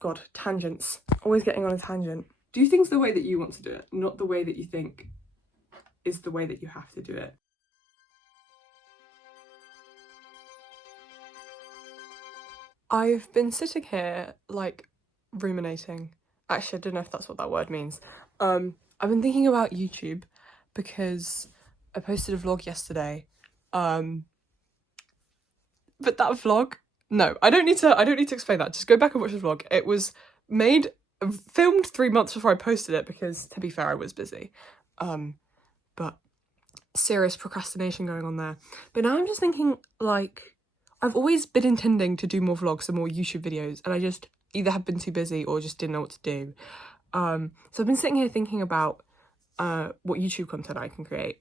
God, tangents. Always getting on a tangent. Do things the way that you want to do it, not the way that you think is the way that you have to do it. I've been sitting here, like, ruminating. Actually, I don't know if that's what that word means. I've been thinking about YouTube because I posted a vlog yesterday. But that vlog, no, I don't need to explain that. Just go back and watch the vlog. It was filmed 3 months before I posted it because, to be fair, I was busy. But serious procrastination going on there. But now I'm just thinking, like, I've always been intending to do more vlogs and more YouTube videos, and I just either have been too busy or just didn't know what to do. So I've been sitting here thinking about what YouTube content I can create.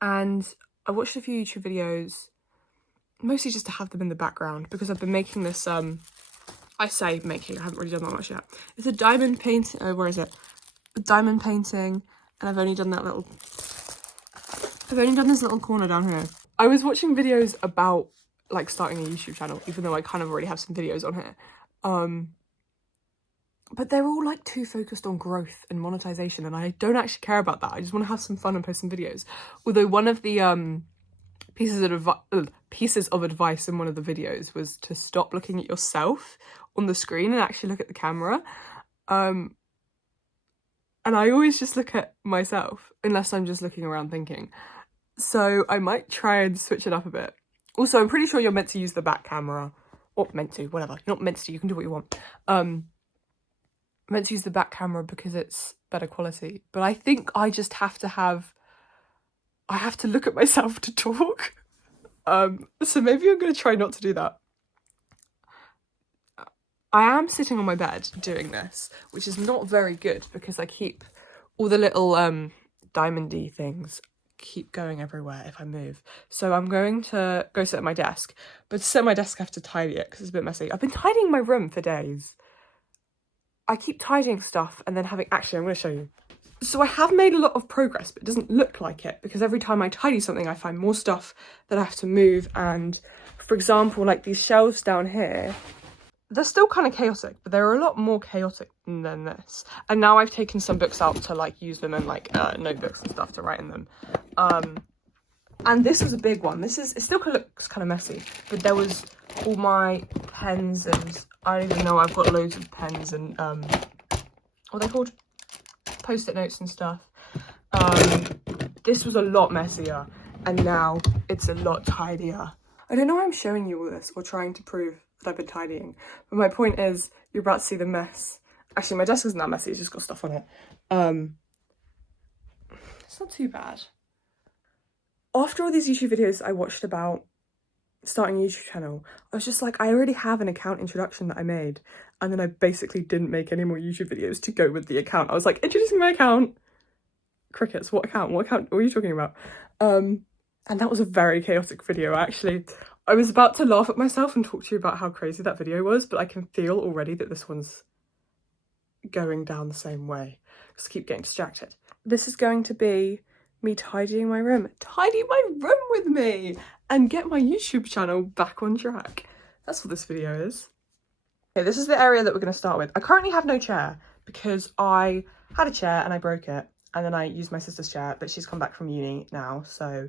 And I watched a few YouTube videos, mostly just to have them in the background, because I've been making this, I say making, I haven't really done that much yet. It's a diamond paint, where is it? A diamond painting, and I've only done this little corner down here. I was watching videos about, like, starting a YouTube channel, even though I kind of already have some videos on here. But they're all, like, too focused on growth and monetization, and I don't actually care about that. I just want to have some fun and post some videos. Although one of the pieces of advice in one of the videos was to stop looking at yourself on the screen and actually look at the camera. And I always just look at myself, unless I'm just looking around thinking. So I might try and switch it up a bit. Also, I'm pretty sure you're meant to use the back camera. Or meant to, whatever. You're not meant to, you can do what you want. Meant to use the back camera because it's better quality. But I think I just have to look at myself to talk. So maybe I'm going to try not to do that. I am sitting on my bed doing this, which is not very good because I keep all the little diamondy things keep going everywhere if I move. So I'm going to go sit at my desk, but to sit at my desk I have to tidy it because it's a bit messy. I've been tidying my room for days. I keep tidying stuff and then actually I'm going to show you. So I have made a lot of progress, but it doesn't look like it because every time I tidy something I find more stuff that I have to move. And for example, like these shelves down here, they're still kind of chaotic, but they're a lot more chaotic than this. And now I've taken some books out to like use them in like notebooks and stuff to write in them. And this was a big one. It still looks kind of messy, but there was all my pens and I don't even know, I've got loads of pens and what are they called? Post-it notes and stuff. This was a lot messier and now it's a lot tidier. I don't know why I'm showing you all this or trying to prove that I've been tidying, but my point is you're about to see the mess. Actually, my desk isn't that messy, it's just got stuff on it. It's not too bad. After all these YouTube videos I watched about starting a YouTube channel, I was just like, I already have an account introduction that I made, and then I basically didn't make any more YouTube videos to go with the account. I was like, introducing my account. Crickets, what account? What account? What are you talking about? And that was a very chaotic video, actually. I was about to laugh at myself and talk to you about how crazy that video was, but I can feel already that this one's going down the same way. Just keep getting distracted. This is going to be me tidying my room. Tidy my room with me! And get my YouTube channel back on track. That's what this video is. Okay, this is the area that we're going to start with. I currently have no chair because I had a chair and I broke it. And then I used my sister's chair, but she's come back from uni now, so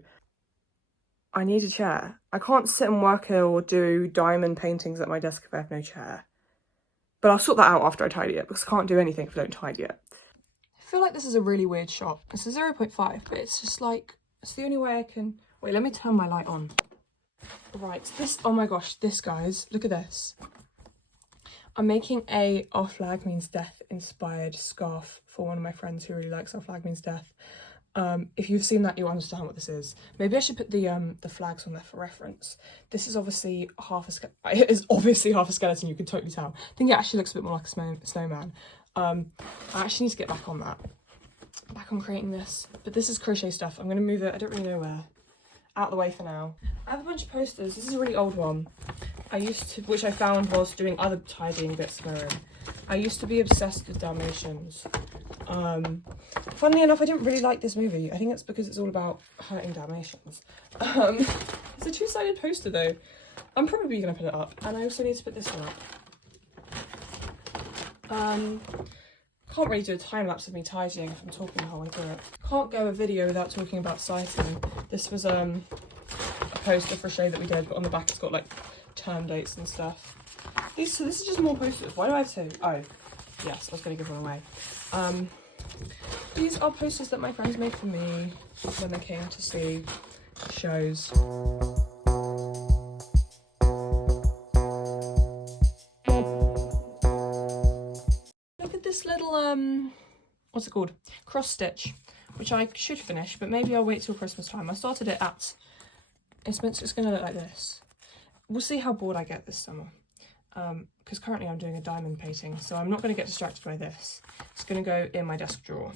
I need a chair. I can't sit and work or do diamond paintings at my desk if I have no chair. But I'll sort that out after I tidy it, because I can't do anything if I don't tidy it. I feel like this is a really weird shot. It's a 0.5, but it's just like, it's the only way I can... Wait, let me turn my light on. Right, this, oh my gosh, this, guys, look at this. I'm making a Our Flag Means Death inspired scarf for one of my friends who really likes Our Flag Means Death. If you've seen that, you'll understand what this is. Maybe I should put the flags on there for reference. This is obviously half a skeleton. It is obviously half a skeleton, you can totally tell. I think it actually looks a bit more like a snowman. I actually need to get back on that. Back on creating this. But this is crochet stuff. I'm going to move it, I don't really know where. Out the way for now. I have a bunch of posters. This is a really old one. Which I found whilst doing other tidying bits in my room. I used to be obsessed with Dalmatians. Funnily enough, I didn't really like this movie. I think it's because it's all about hurting Dalmatians. It's a two-sided poster though. I'm probably going to put it up. And I also need to put this one up. Can't really do a time lapse of me tidying if I'm talking the whole way through it. Can't go a video without talking about citing. This was a poster for a show that we did, but on the back it's got like term dates and stuff. So this is just more posters. Why do I have two? Oh, yes, I was going to give one away. These are posters that my friends made for me when they came to see shows. Look at this little, what's it called? Cross stitch, which I should finish, but maybe I'll wait till Christmas time. I started it at, it's going to look like this. We'll see how bored I get this summer. Because currently I'm doing a diamond painting, so I'm not going to get distracted by this. It's going to go in my desk drawer.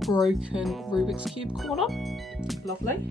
Broken Rubik's Cube corner. Lovely.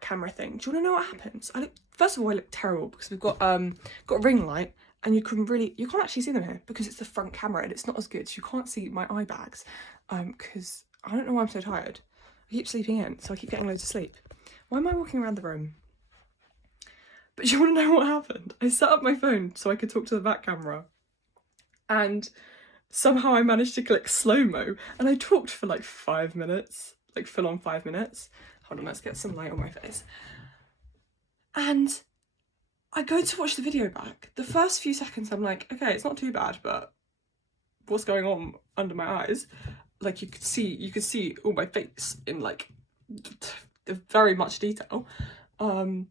Camera thing. Do you want to know what happens? First of all, I look terrible because we've got a ring light and you can't actually see them here because it's the front camera and it's not as good, so you can't see my eye bags because I don't know why I'm so tired. I keep sleeping in, so I keep getting loads of sleep. Why am I walking around the room? But do you want to know what happened? I set up my phone so I could talk to the back camera and somehow I managed to click slow-mo and I talked for like 5 minutes, like full on 5 minutes. Hold on, let's get some light on my face. And I go to watch the video back. The first few seconds I'm like, okay, it's not too bad, but what's going on under my eyes? Like you could see all my face in like very much detail. And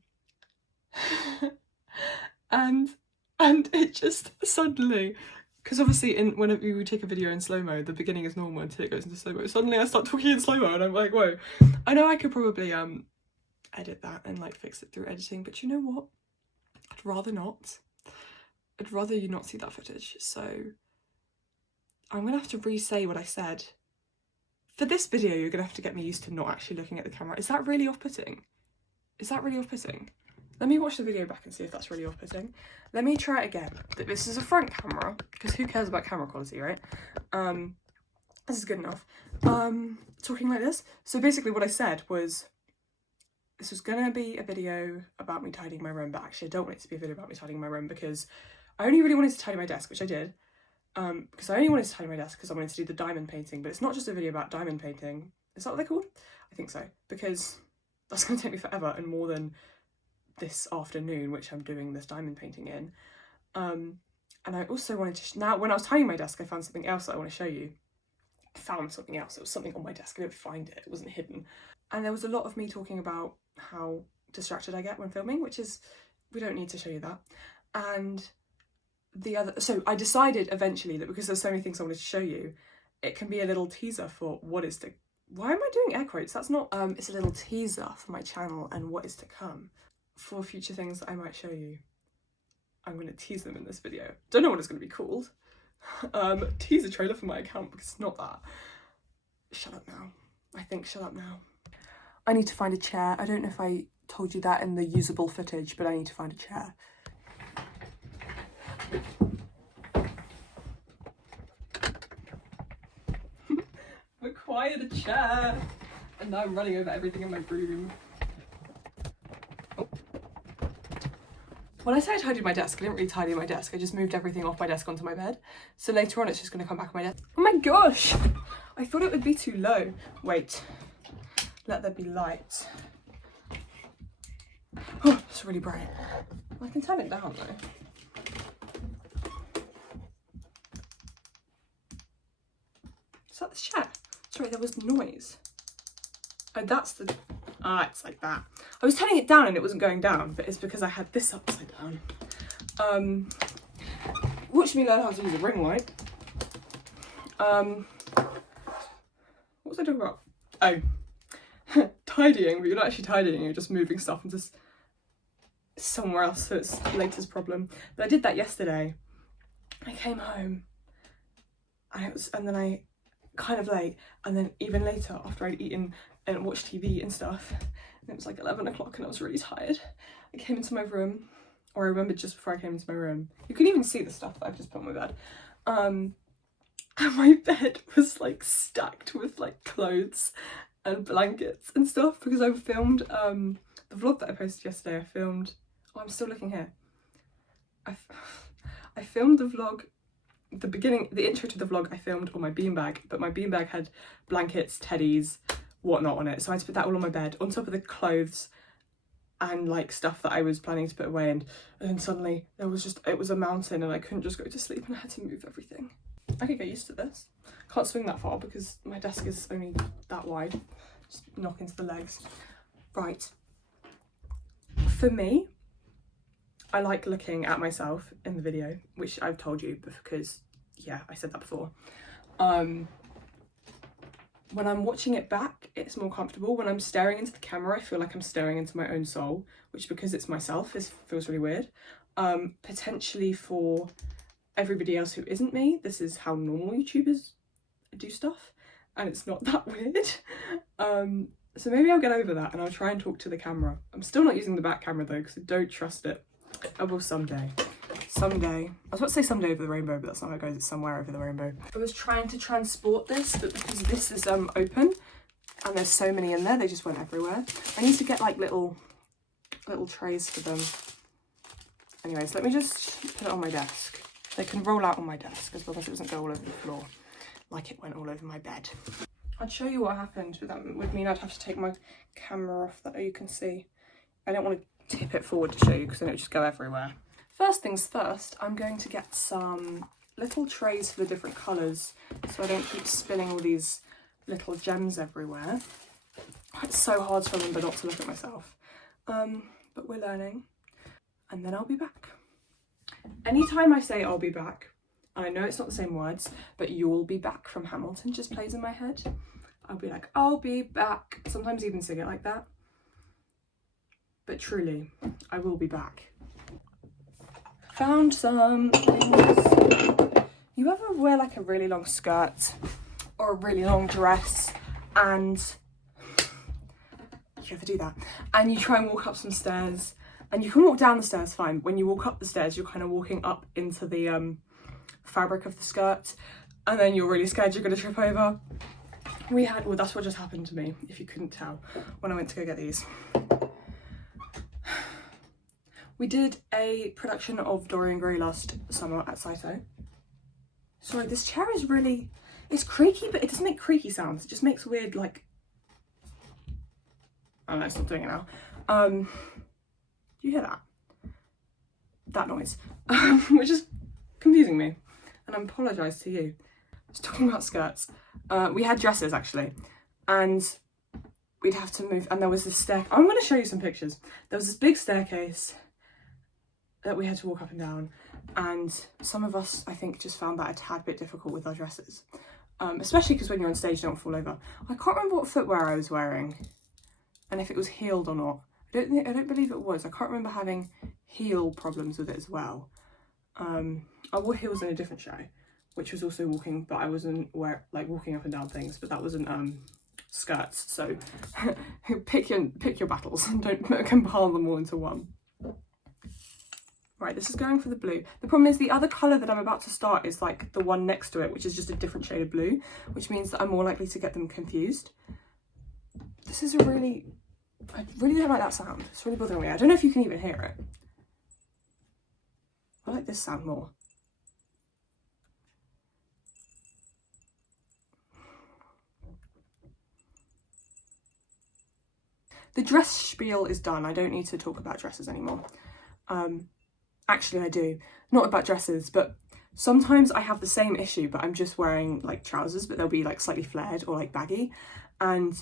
it just suddenly, because obviously whenever we take a video in slow-mo, the beginning is normal until it goes into slow-mo. Suddenly I start talking in slow-mo and I'm like, whoa. I know I could probably edit that and like fix it through editing, but you know what? I'd rather not. I'd rather you not see that footage. So I'm gonna have to re-say what I said. For this video, you're gonna have to get me used to not actually looking at the camera. Is that really off-putting? Is that really off-putting? Let me watch the video back and see if that's really off-putting. Let me try it again. This is a front camera, because who cares about camera quality, right? This is good enough. Talking like this. So basically what I said was, this was gonna be a video about me tidying my room, but actually I don't want it to be a video about me tidying my room because I only really wanted to tidy my desk, which I did. Because I only wanted to tidy my desk because I wanted to do the diamond painting, but it's not just a video about diamond painting. Is that what they're called? I think so, because that's gonna take me forever and more than this afternoon, which I'm doing this diamond painting in. And I also wanted to, now when I was tidying my desk, I found something else that I want to show you. I found something else, it was something on my desk, I didn't find it, it wasn't hidden. And there was a lot of me talking about how distracted I get when filming, which is, we don't need to show you that. And so I decided eventually that because there's so many things I wanted to show you, it can be a little teaser for what is to, why am I doing air quotes? That's not, it's a little teaser for my channel and what is to come. For future things that I might show you. I'm going to tease them in this video. Don't know what it's going to be called. Teaser trailer for my account because it's not that. Shut up now. I think shut up now. I need to find a chair. I don't know if I told you that in the usable footage, but I need to find a chair. Acquired a chair. And now I'm running over everything in my room. When I say I tidied my desk, I didn't really tidy my desk. I just moved everything off my desk onto my bed. So later on, it's just going to come back on my desk. Oh my gosh! I thought it would be too low. Wait. Let there be light. Oh, it's really bright. I can turn it down though. Is that the chair? Sorry, there was noise. Oh, that's the... Ah, it's like that. I was turning it down and it wasn't going down, but it's because I had this upside down. Watch me learn how to use a ring light. What was I talking about? Oh, tidying, but you're not actually tidying, you're just moving stuff into somewhere else, so it's later's problem. But I did that yesterday. I came home and then I kind of late, and then even later after I'd eaten and watched TV and stuff, and it was like 11 o'clock and I was really tired. I came into my room, or I remembered just before I came into my room. You can even see the stuff that I've just put on my bed. And my bed was like stacked with like clothes and blankets and stuff, because I filmed the vlog that I posted yesterday. I filmed, oh, I'm still looking here. I filmed the vlog, the intro to the vlog I filmed on my beanbag, but my beanbag had blankets, teddies, whatnot on it. So I had to put that all on my bed, on top of the clothes and like stuff that I was planning to put away. And then suddenly there was just, it was a mountain and I couldn't just go to sleep and I had to move everything. I could get used to this. Can't swing that far because my desk is only that wide. Just knock into the legs. Right. For me, I like looking at myself in the video, which I've told you because, yeah, I said that before. When I'm watching it back, it's more comfortable. When I'm staring into the camera, I feel like I'm staring into my own soul, which, because it's myself, feels really weird. Potentially for everybody else who isn't me, this is how normal YouTubers do stuff, and it's not that weird. So maybe I'll get over that and I'll try and talk to the camera. I'm still not using the back camera though, because I don't trust it. I will someday. Someday. I was about to say someday over the rainbow, but that's not how it goes, it's somewhere over the rainbow. I was trying to transport this, but because this is open and there's so many in there, they just went everywhere. I need to get like little trays for them. Anyways, let me just put it on my desk. They can roll out on my desk as long as it doesn't go all over the floor like it went all over my bed. I'd show you what happened, but that would mean I'd have to take my camera off that you can see. I don't want to tip it forward to show you because then it would just go everywhere. First things first, I'm going to get some little trays for the different colours so I don't keep spilling all these little gems everywhere. It's so hard to remember not to look at myself. But we're learning. And then I'll be back. Anytime I say I'll be back, and I know it's not the same words, but you'll be back from Hamilton just plays in my head. I'll be like, I'll be back. Sometimes even sing it like that. But truly, I will be back. Found some things. You ever wear like a really long skirt or a really long dress and you ever do that? And you try and walk up some stairs, and you can walk down the stairs fine. When you walk up the stairs, you're kind of walking up into the fabric of the skirt, and then you're really scared you're going to trip over. Well, that's what just happened to me, if you couldn't tell, when I went to go get these. We did a production of Dorian Gray last summer at Saito. Sorry, this chair is really, it's creaky, but it doesn't make creaky sounds. It just makes weird, like, I don't know, stop doing it now. You hear that? That noise, which is confusing me, and I apologise to you. I was talking about skirts. We had dresses actually, and we'd have to move, and there was this stair. I'm going to show you some pictures. There was this big staircase that we had to walk up and down, and some of us, I think, just found that a tad bit difficult with our dresses, especially because when you're on stage, you don't fall over. I can't remember what footwear I was wearing, and if it was heeled or not. I don't believe it was. I can't remember having heel problems with it as well. I wore heels in a different show, which was also walking, but I wasn't walking up and down things, but that wasn't skirts. So pick your battles and don't compile them all into one. Right, this is going for the blue. The problem is the other colour that I'm about to start is like the one next to it, which is just a different shade of blue, which means that I'm more likely to get them confused. This is I really don't like that sound. It's really bothering me. I don't know if you can even hear it. I like this sound more. The dress spiel is done. I don't need to talk about dresses anymore. Actually I do. Not about dresses, but sometimes I have the same issue, but I'm just wearing like trousers, but they'll be like slightly flared or like baggy, and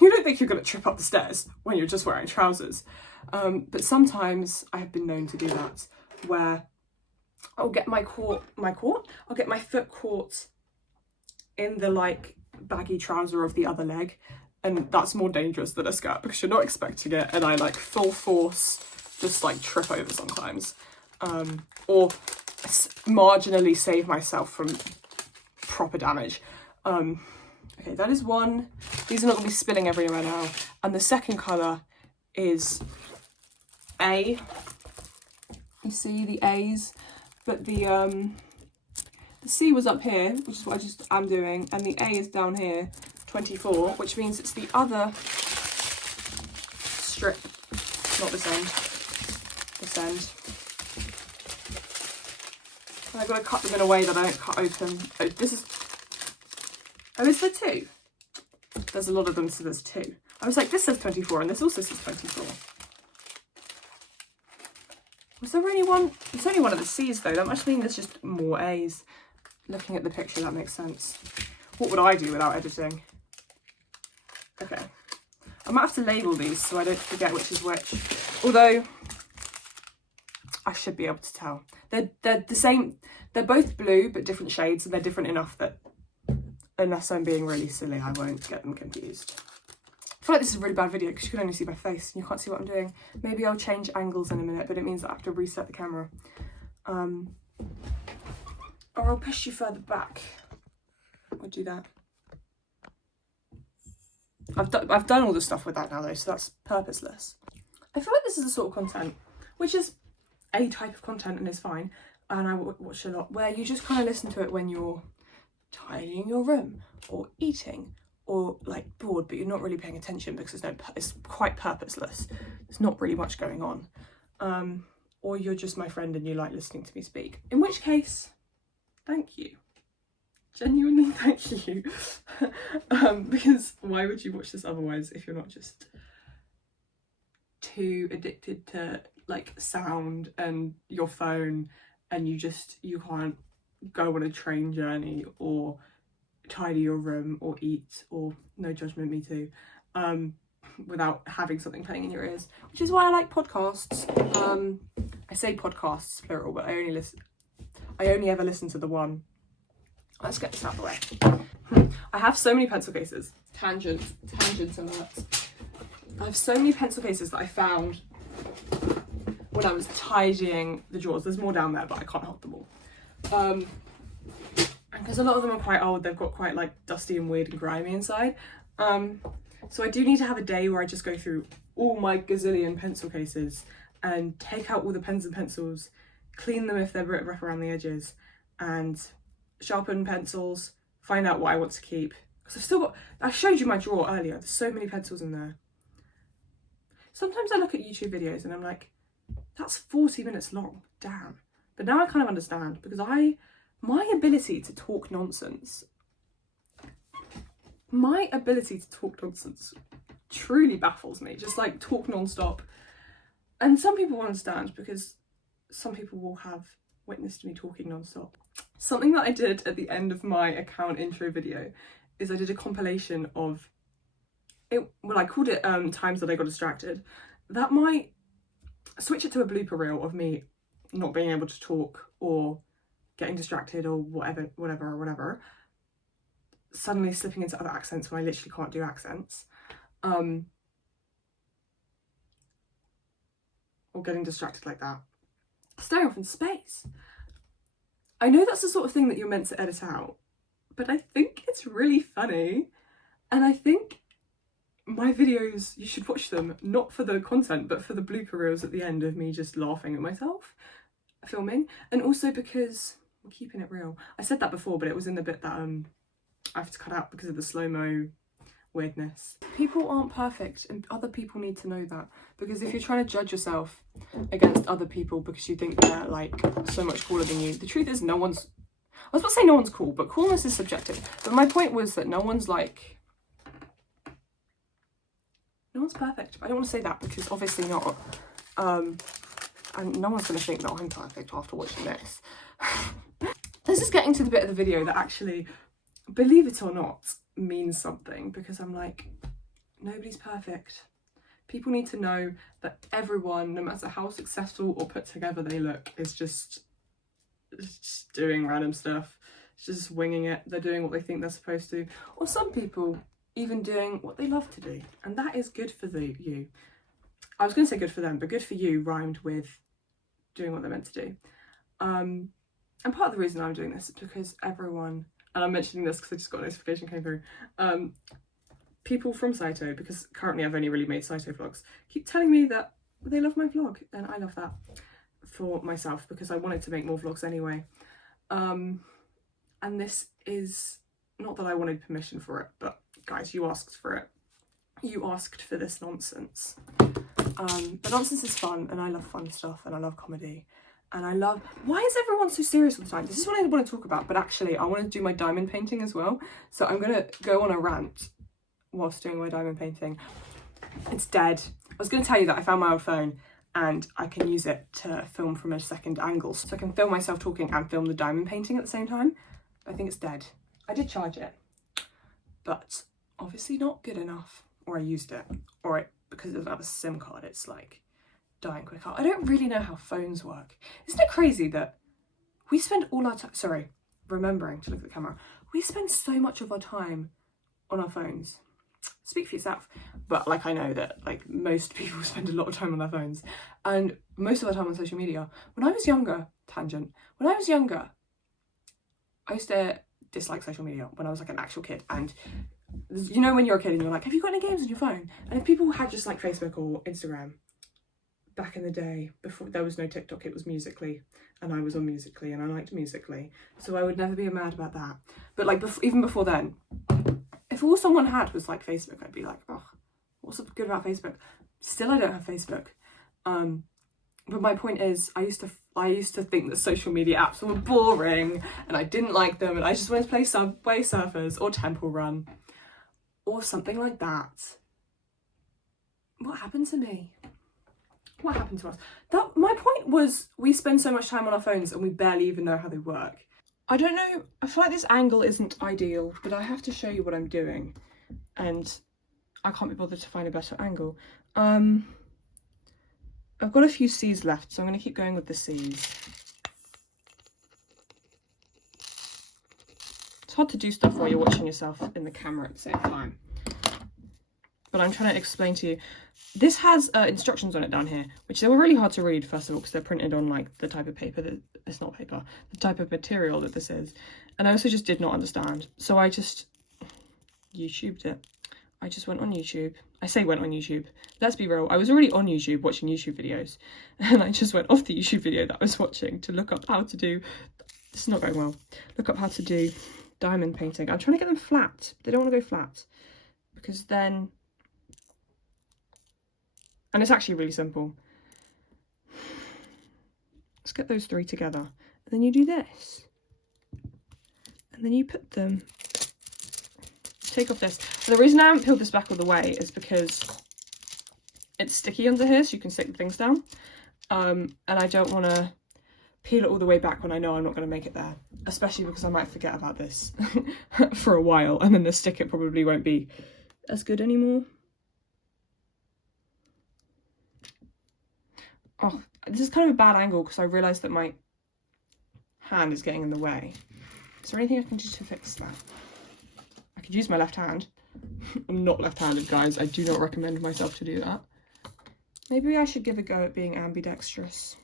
you don't think you're going to trip up the stairs when you're just wearing trousers. But sometimes I have been known to do that, where I'll get I'll get my foot caught in the like baggy trouser of the other leg, and that's more dangerous than a skirt because you're not expecting it, and I like full force just like trip over sometimes, or marginally save myself from proper damage. Okay, that is one. These are not gonna be spilling everywhere now. And the second colour is A. You see the A's, but the C was up here, which is what I am doing, and the A is down here, 24, which means it's the other strip, not this end, this end. And I've got to cut them in a way that I don't cut open. Oh, this is, oh, is there two? There's a lot of them, so there's two. I was like, this says 24, and this also says 24. Was there only one? It's only one of the C's though. That must mean there's just more A's. Looking at the picture, that makes sense. What would I do without editing? Okay. I might have to label these so I don't forget which is which. Although, I should be able to tell. They're the same. They're both blue, but different shades, and they're different enough that, unless I'm being really silly, I won't get them confused. I feel like this is a really bad video because you can only see my face and you can't see what I'm doing. Maybe I'll change angles in a minute, but it means that I have to reset the camera. Or I'll push you further back. I'll do that. I've done all the stuff with that now though, so that's purposeless. I feel like this is the sort of content, which is a type of content and is fine, and I watch a lot, where you just kind of listen to it when you're tidying your room, or eating, or like bored, but you're not really paying attention because it's quite purposeless. There's not really much going on. Or you're just my friend and you like listening to me speak. In which case, thank you. Genuinely thank you. Because why would you watch this otherwise if you're not just too addicted to like sound and your phone, and you can't go on a train journey or tidy your room or eat, or no judgment, me too, without having something playing in your ears, which is why I like podcasts. I say podcasts plural, but I only ever listen to the one. Let's get this out of the way. I have so many pencil cases. Tangents alerts. I have so many pencil cases that I found when I was tidying the drawers. There's more down there, but I can't hold them all. And because a lot of them are quite old, they've got quite like dusty and weird and grimy inside. So I do need to have a day where I just go through all my gazillion pencil cases and take out all the pens and pencils, clean them if they're rough around the edges, and sharpen pencils, find out what I want to keep. Because I showed you my drawer earlier, there's so many pencils in there. Sometimes I look at YouTube videos and I'm like, that's 40 minutes long, damn. But now I kind of understand, because my ability to talk nonsense truly baffles me. Just like talk non-stop. And some people will understand, because some people will have witnessed me talking non-stop. Something that I did at the end of my account intro video is I did a compilation of it. Well, I called it times that I got distracted. That might switch it to a blooper reel of me not being able to talk or getting distracted or whatever, suddenly slipping into other accents when I literally can't do accents, or getting distracted like that. Staring off in space. I know that's the sort of thing that you're meant to edit out, but I think it's really funny, and I think my videos, you should watch them, not for the content, but for the blooper reels at the end of me just laughing at myself filming, and also because I'm keeping it real. I said that before, but it was in the bit that I have to cut out because of the slow-mo weirdness. People aren't perfect, and other people need to know that, because if you're trying to judge yourself against other people because you think they're like so much cooler than you, the truth is I was about to say no one's cool, but coolness is subjective. But my point was that no one's perfect. I don't want to say that because obviously not. And no one's going to think that I'm perfect after watching this. This is getting to the bit of the video that actually, believe it or not, means something, because I'm like, nobody's perfect. People need to know that everyone, no matter how successful or put together they look, is just just doing random stuff, just winging it. They're doing what they think they're supposed to. Or some people even doing what they love to do. And that is good for you. I was going to say good for them, but good for you rhymed with doing what they're meant to do. And part of the reason I'm doing this is because everyone, and I'm mentioning this because I just got a notification came through, people from Saito, because currently I've only really made Saito vlogs, keep telling me that they love my vlog, and I love that for myself because I wanted to make more vlogs anyway. And this is not that I wanted permission for it, but guys, you asked for it. You asked for this nonsense. But nonsense is fun, and I love fun stuff, and I love comedy, and I love... Why is everyone so serious all the time? This is what I want to talk about, but actually I want to do my diamond painting as well. So I'm going to go on a rant whilst doing my diamond painting. It's dead. I was going to tell you that I found my old phone and I can use it to film from a second angle. So I can film myself talking and film the diamond painting at the same time. But I think it's dead. I did charge it, but obviously not good enough. Or I used it, or it, because it doesn't have a SIM card, it's like dying quick. I don't really know how phones work. Isn't it crazy that we spend all our time, sorry, remembering to look at the camera, we spend so much of our time on our phones. Speak for yourself. But like, I know that like most people spend a lot of time on their phones, and most of our time on social media. When I was younger, tangent, when I was younger, I used to dislike social media when I was like an actual kid. And you know when you're a kid and you're like, have you got any games on your phone? And if people had just like Facebook or Instagram, back in the day, before there was no TikTok, it was Musical.ly, and I was on Musical.ly and I liked Musical.ly, so I would never be mad about that. But like even before then, if all someone had was like Facebook, I'd be like, oh, what's good about Facebook? Still, I don't have Facebook. But my point is, I used to think that social media apps were boring and I didn't like them, and I just wanted to play Subway Surfers or Temple Run or something like that. What happened to me? What happened to us? My point was, we spend so much time on our phones and we barely even know how they work. I don't know, I feel like this angle isn't ideal, but I have to show you what I'm doing, and I can't be bothered to find a better angle. I've got a few C's left, so I'm going to keep going with the C's. It's hard to do stuff while you're watching yourself in the camera at the same time. But I'm trying to explain to you. This has instructions on it down here, which they were really hard to read, first of all, because they're printed on like the type of paper that, it's not paper, the type of material that this is. And I also just did not understand. So I just YouTubed it. I just went on YouTube. I say went on YouTube. Let's be real. I was already on YouTube watching YouTube videos. And I just went off the YouTube video that I was watching to look up how to do, this is not going well, look up how to do diamond painting. I'm trying to get them flat. They don't want to go flat, because then, and it's actually really simple. Let's get those three together. And then you do this. And then you put them, take off this. The reason I haven't peeled this back all the way is because it's sticky under here, so you can stick the things down. And I don't want to peel it all the way back when I know I'm not going to make it there. Especially because I might forget about this for a while, and then the stick, it probably won't be as good anymore. Oh, this is kind of a bad angle because I realised that my hand is getting in the way. Is there anything I can do to fix that? I could use my left hand. I'm not left-handed, guys. I do not recommend myself to do that. Maybe I should give a go at being ambidextrous.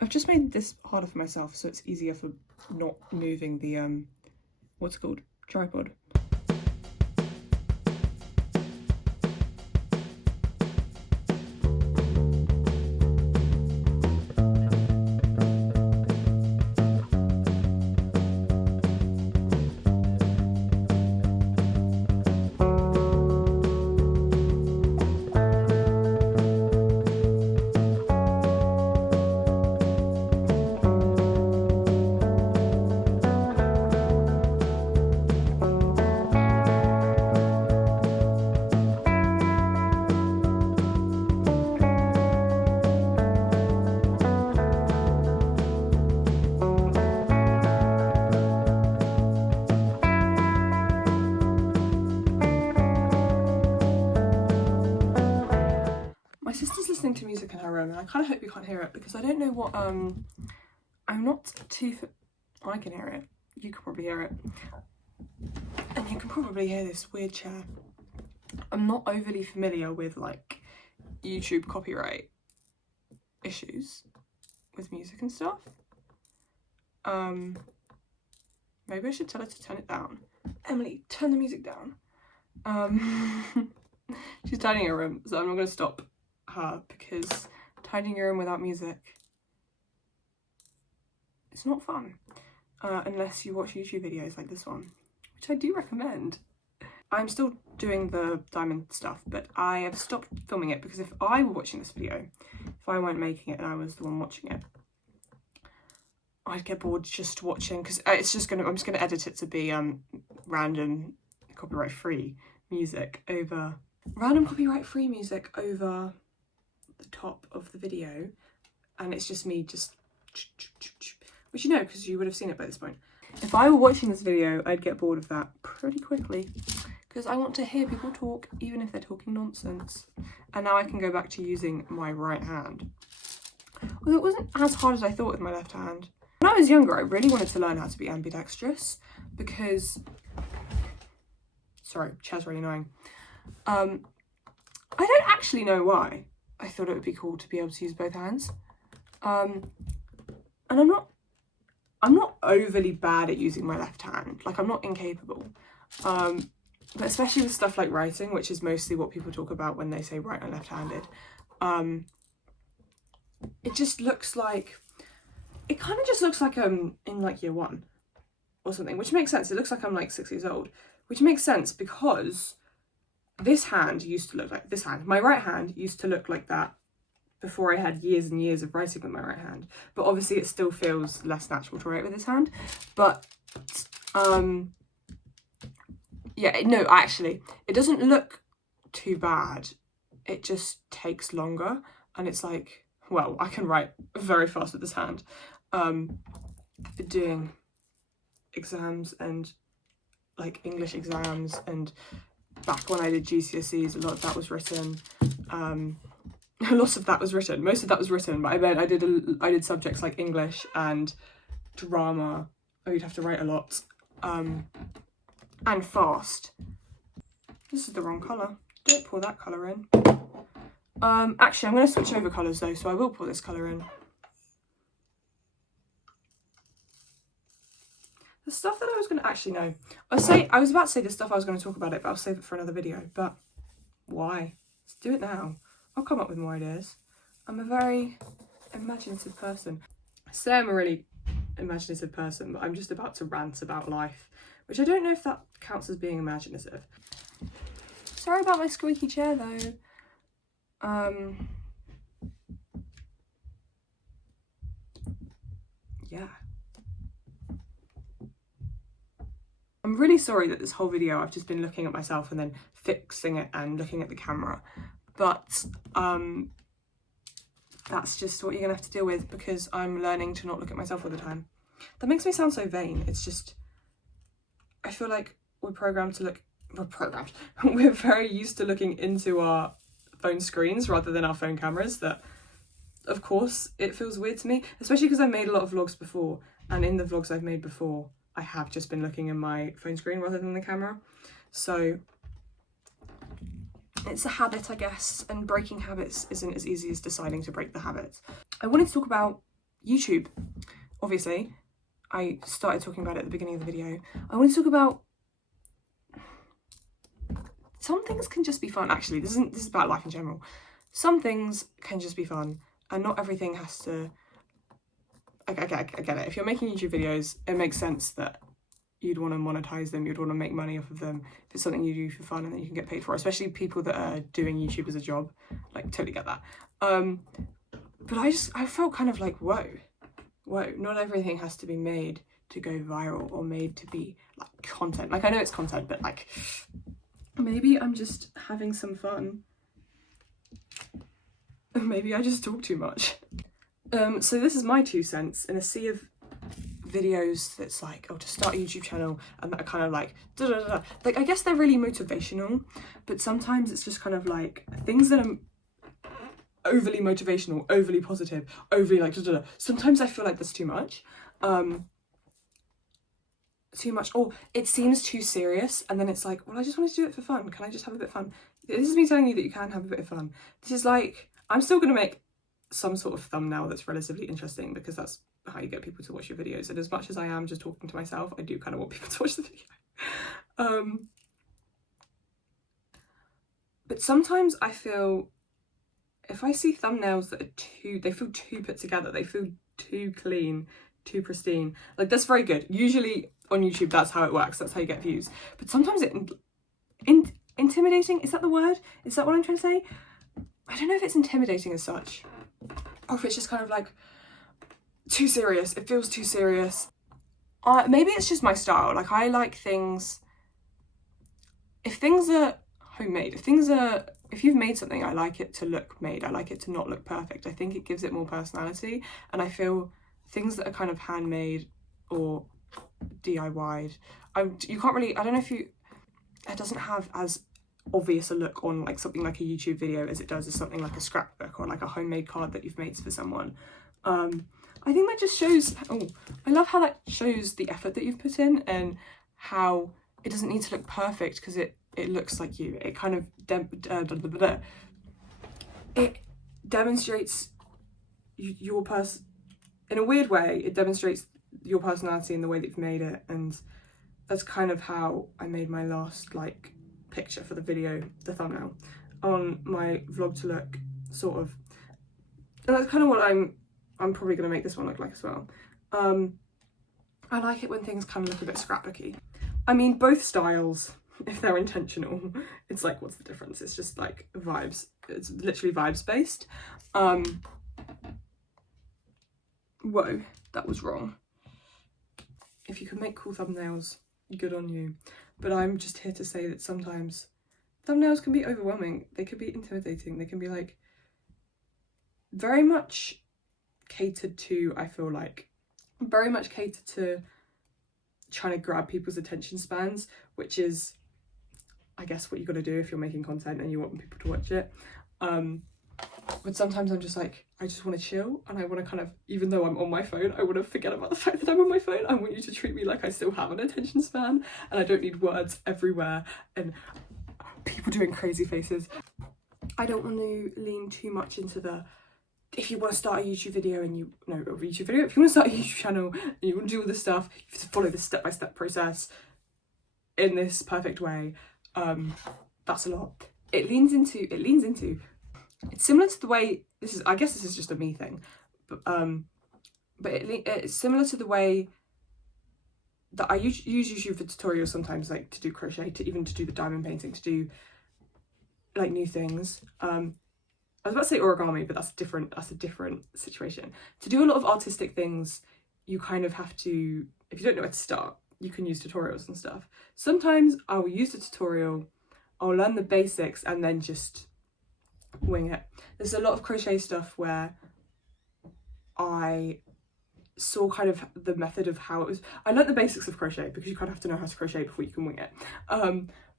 I've just made this harder for myself so it's easier for not moving the, what's it called? Tripod. room, and I kind of hope you can't hear it because I don't know what, I'm not too, I can hear it, you can probably hear it, and you can probably hear this weird chair. I'm not overly familiar with like YouTube copyright issues with music and stuff. Maybe I should tell her to turn it down. Emily, turn the music down. She's tidying her room, so I'm not going to stop her because tidying your room without music, it's not fun. Unless you watch YouTube videos like this one, which I do recommend. I'm still doing the diamond stuff, but I have stopped filming it because if I were watching this video, if I weren't making it and I was the one watching it, I'd get bored just watching, because it's just I'm just gonna edit it to be random copyright-free music over the top of the video, and it's just me just, which you know because you would have seen it by this point. If I were watching this video, I'd get bored of that pretty quickly because I want to hear people talk even if they're talking nonsense. And now I can go back to using my right hand. Well, it wasn't as hard as I thought with my left hand. When I was younger, I really wanted to learn how to be ambidextrous because, sorry, chair's really annoying. I don't actually know why. I thought it would be cool to be able to use both hands. And I'm not overly bad at using my left hand. Like, I'm not incapable. But especially with stuff like writing, which is mostly what people talk about when they say right and left-handed. It just looks like, it kind of just looks like I'm in like year 1 or something, which makes sense. It looks like I'm like 6 years old, which makes sense because this hand used to look like this hand. My right hand used to look like that before I had years and years of writing with my right hand. But obviously it still feels less natural to write with this hand. But, yeah, no, actually, it doesn't look too bad. It just takes longer. And it's like, well, I can write very fast with this hand. I've been doing exams and like English exams, and back when I did GCSEs, a lot of that was written. Most of that was written, but I did subjects like English and drama. Oh, you'd have to write a lot. And fast. This is the wrong colour. Don't pour that colour in. Actually, I'm going to switch over colours though, so I will pour this colour in. The stuff that I was going to actually know. I was about to say the stuff I was going to talk about it, but I'll save it for another video. But why? Let's do it now. I'll come up with more ideas. I'm a very imaginative person. I say I'm a really imaginative person, but I'm just about to rant about life, which I don't know if that counts as being imaginative. Sorry about my squeaky chair though. Yeah. I'm really sorry that this whole video I've just been looking at myself and then fixing it and looking at the camera, but that's just what you're gonna have to deal with because I'm learning to not look at myself all the time. That makes me sound so vain. It's just, I feel like we're very used to looking into our phone screens rather than our phone cameras, that of course it feels weird to me, especially because I've made a lot of vlogs before, and in the vlogs I've made before I have just been looking in my phone screen rather than the camera. So it's a habit, I guess, and breaking habits isn't as easy as deciding to break the habit. I wanted to talk about YouTube. Obviously, I started talking about it at the beginning of the video. I want to talk about some things can just be fun. Actually, this is about life in general. Some things can just be fun, and not everything has to. I get it. If you're making YouTube videos, it makes sense that you'd want to monetize them, you'd want to make money off of them. If it's something you do for fun and then you can get paid for, especially people that are doing YouTube as a job, like totally get that. But I felt kind of like, whoa, not everything has to be made to go viral or made to be like content. Like, I know it's content, but like, maybe I'm just having some fun. Maybe I just talk too much. So this is my 2 cents in a sea of videos that's like, oh, to start a YouTube channel, and that are kind of like, like, I guess they're really motivational, but sometimes it's just kind of like things that overly motivational, overly positive, overly like sometimes I feel like there's too much. Or it seems too serious, and then it's like, well, I just wanted to do it for fun. Can I just have a bit of fun? This is me telling you that you can have a bit of fun. This is like, I'm still gonna make some sort of thumbnail that's relatively interesting, because that's how you get people to watch your videos. And as much as I am just talking to myself, I do kind of want people to watch the video. But sometimes I feel, if I see thumbnails that are they feel too put together, they feel too clean, too pristine. Like, that's very good. Usually on YouTube, that's how it works. That's how you get views. But sometimes intimidating, is that the word? Is that what I'm trying to say? I don't know if it's intimidating as such, or if it's just kind of like too serious. It feels too serious. Maybe it's just my style. Like, I like things, if things are homemade, if you've made something, I like it to look made. I like it to not look perfect. I think it gives it more personality. And I feel things that are kind of handmade or DIY'd, you can't really, I don't know if it doesn't have as obvious a look on like something like a YouTube video as it does as something like a scrapbook or like a homemade card that you've made for someone. I think that just shows, I love how that shows the effort that you've put in, and how it doesn't need to look perfect because it looks like you. It kind of it demonstrates your person in a weird way. It demonstrates your personality in the way that you've made it, and that's kind of how I made my last like picture for the video, the thumbnail. I want my vlog to look sort of, and that's kind of what I'm probably going to make this one look like as well. I like it when things kind of look a bit scrapbooky. I mean, both styles, if they're intentional, it's like, what's the difference? It's just like vibes. It's literally vibes based. Whoa, that was wrong. If you can make cool thumbnails, good on you. But I'm just here to say that sometimes thumbnails can be overwhelming. They can be intimidating. They can be like very much catered to, I feel like, very much catered to trying to grab people's attention spans, which is, I guess, what you got to do if you're making content and you want people to watch it. But sometimes I'm just like, I just want to chill, and I want to kind of, even though I'm on my phone, I want to forget about the fact that I'm on my phone. I want you to treat me like I still have an attention span, and I don't need words everywhere and people doing crazy faces. I don't want to lean too much into the, if you want to start a YouTube video if you want to start a YouTube channel and you want to do all this stuff, you have to follow this step-by-step process in this perfect way. That's a lot. It leans into, it's similar to the way, I guess this is just a me thing, but it's similar to the way that I use YouTube for tutorials sometimes, like to do crochet, to do the diamond painting, to do like new things. I was about to say origami, but that's a different situation. To do a lot of artistic things, you kind of have to, if you don't know where to start, you can use tutorials and stuff. Sometimes I will use the tutorial, I'll learn the basics and then just wing it. There's a lot of crochet stuff where I saw kind of the method of how it was. I learned the basics of crochet because you kind of have to know how to crochet before you can wing it.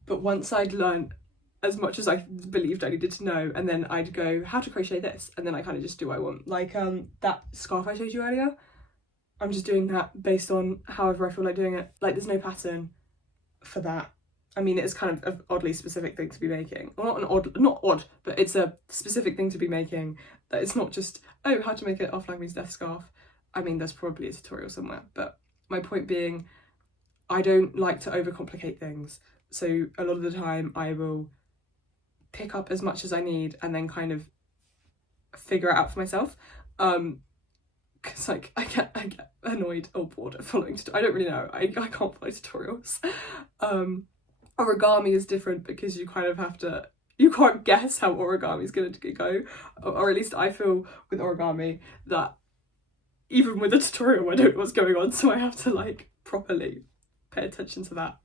But once I'd learned as much as I believed I needed to know, and then I'd go, how to crochet this, and then I kind of just do what I want. Like that scarf I showed you earlier, I'm just doing that based on however I feel like doing it. Like, there's no pattern for that. I mean, it's kind of an oddly specific thing to be making. Well, not odd, but it's a specific thing to be making. That it's not just, oh, how to make an off-Langby's death scarf. I mean, there's probably a tutorial somewhere, but my point being, I don't like to overcomplicate things. So a lot of the time I will pick up as much as I need and then kind of figure it out for myself. Because like I get annoyed or bored of following I don't really know. I can't follow tutorials. Origami is different because you kind of have to, you can't guess how origami is going to go, or at least I feel with origami that even with a tutorial I don't know what's going on, so I have to like properly pay attention to that.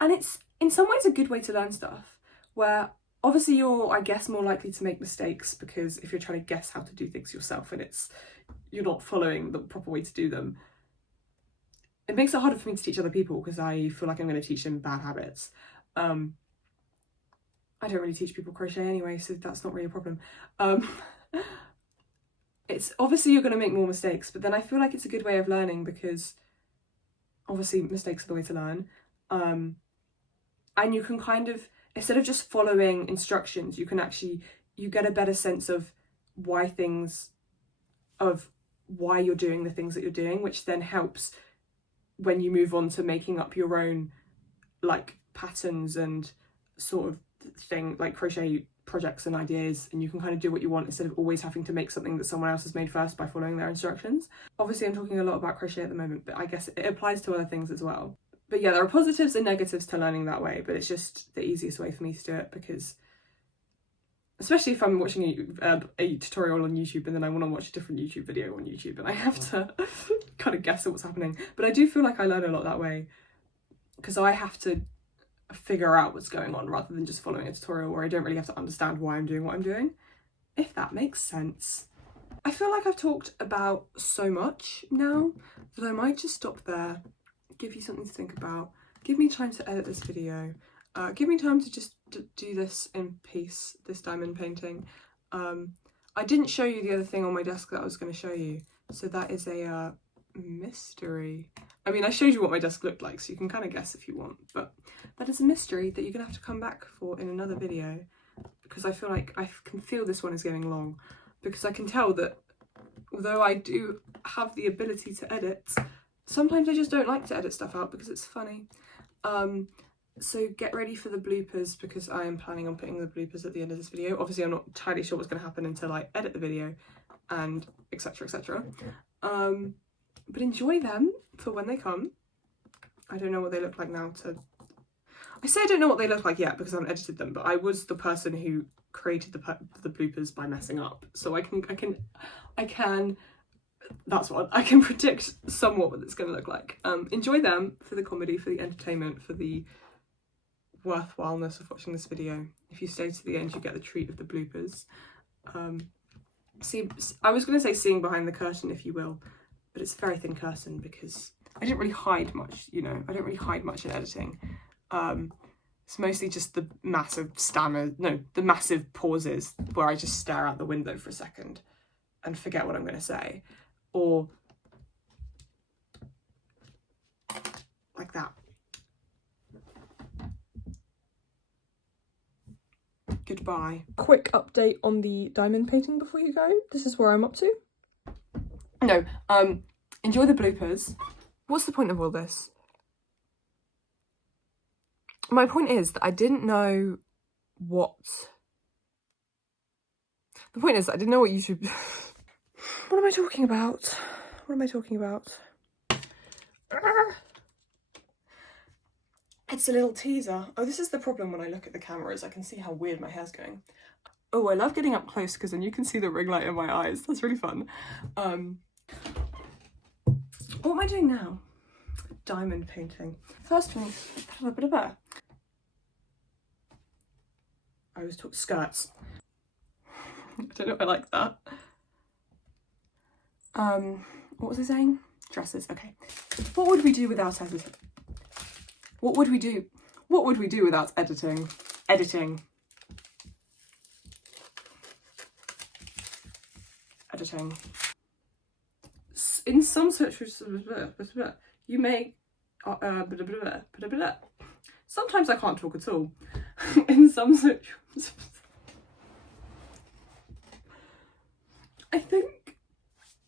And it's in some ways a good way to learn stuff, where obviously you're, I guess, more likely to make mistakes because if you're trying to guess how to do things yourself and you're not following the proper way to do them, it makes it harder for me to teach other people because I feel like I'm going to teach them bad habits. I don't really teach people crochet anyway, so that's not really a problem. It's obviously you're going to make more mistakes, but then I feel like it's a good way of learning, because obviously mistakes are the way to learn. And you can kind of, instead of just following instructions, you get a better sense of why you're doing the things that you're doing, which then helps when you move on to making up your own like patterns and sort of thing, like crochet projects and ideas, and you can kind of do what you want instead of always having to make something that someone else has made first by following their instructions. Obviously I'm talking a lot about crochet at the moment, but I guess it applies to other things as well. But yeah, there are positives and negatives to learning that way, but it's just the easiest way for me to do it, because especially if I'm watching a tutorial on YouTube and then I want to watch a different YouTube video on YouTube and I have to kind of guess at what's happening. But I do feel like I learn a lot that way, because I have to figure out what's going on rather than just following a tutorial where I don't really have to understand why I'm doing what I'm doing, if that makes sense. I feel like I've talked about so much now that I might just stop there, give you something to think about, give me time to edit this video, give me time to just do this in peace, this diamond painting. I didn't show you the other thing on my desk that I was going to show you, so that is a mystery. I mean, I showed you what my desk looked like, so you can kind of guess if you want, but that is a mystery that you're gonna have to come back for in another video, because I feel like I can feel this one is getting long, because I can tell that although I do have the ability to edit, sometimes I just don't like to edit stuff out because it's funny. So get ready for the bloopers, because I am planning on putting the bloopers at the end of this video. Obviously I'm not entirely sure what's going to happen until I edit the video, and etc, etc. But enjoy them for when they come. I don't know what they look like now. I say I don't know what they look like yet because I haven't edited them, but I was the person who created the bloopers by messing up, so I can that's what I can predict somewhat what it's going to look like. Enjoy them for the comedy, for the entertainment, for the worthwhileness of watching this video. If you stay to the end, you get the treat of the bloopers. See, I was going to say seeing behind the curtain, if you will, but it's a very thin curtain because I didn't really hide much, you know, I don't really hide much in editing. It's mostly just the massive the massive pauses where I just stare out the window for a second and forget what I'm going to say, or like that. Goodbye. Quick update on the diamond painting before you go. This is where I'm up to. No, enjoy the bloopers. What's the point of all this? My point is that I didn't know what... The point is that I didn't know what YouTube... What am I talking about? What am I talking about? It's a little teaser. Oh, this is the problem when I look at the cameras. I can see how weird my hair's going. Oh, I love getting up close because then you can see the ring light in my eyes. That's really fun. What am I doing now? Diamond painting. First thing, I was talking skirts. I don't know if I like that. What was I saying? Dresses, okay. What would we do without editing? What would we do? What would we do without editing? Editing. In some situations, you may sometimes I can't talk at all. In some situations, I think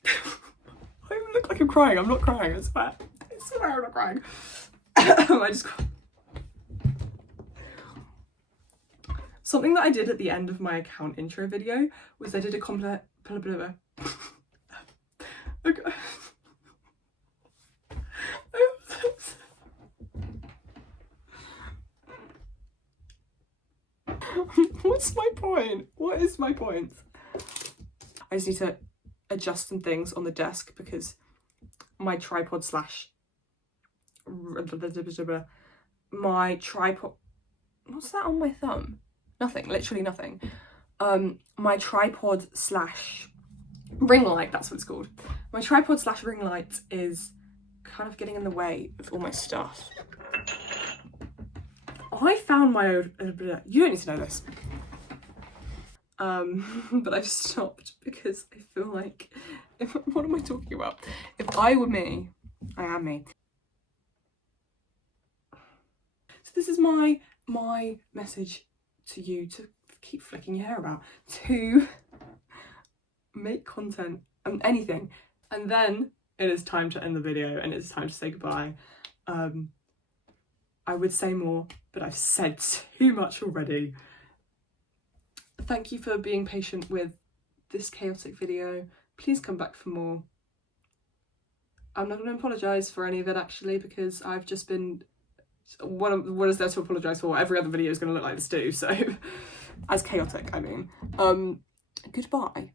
I look like I'm crying. I'm not crying. I swear. I swear I'm not crying. I just something that I did at the end of my account intro video was I did a complete okay. What's my point? What is my point? I just need to adjust some things on the desk because my tripod slash what's that on my thumb? Nothing, literally nothing. My tripod slash ring light, that's what it's called. My tripod slash ring light is kind of getting in the way of all my stuff. Oh, I found my own, you don't need to know this. But I've stopped because I feel like, what am I talking about? If I were me, I am me. So this is my message to you, to keep flicking your hair about, to make content and anything. And then it is time to end the video and it's time to say goodbye. I would say more, but I've said too much already. Thank you for being patient with this chaotic video. Please come back for more. I'm not going to apologise for any of it actually, because I've just been, what is there to apologise for? Every other video is going to look like this too, so as chaotic, I mean. Goodbye.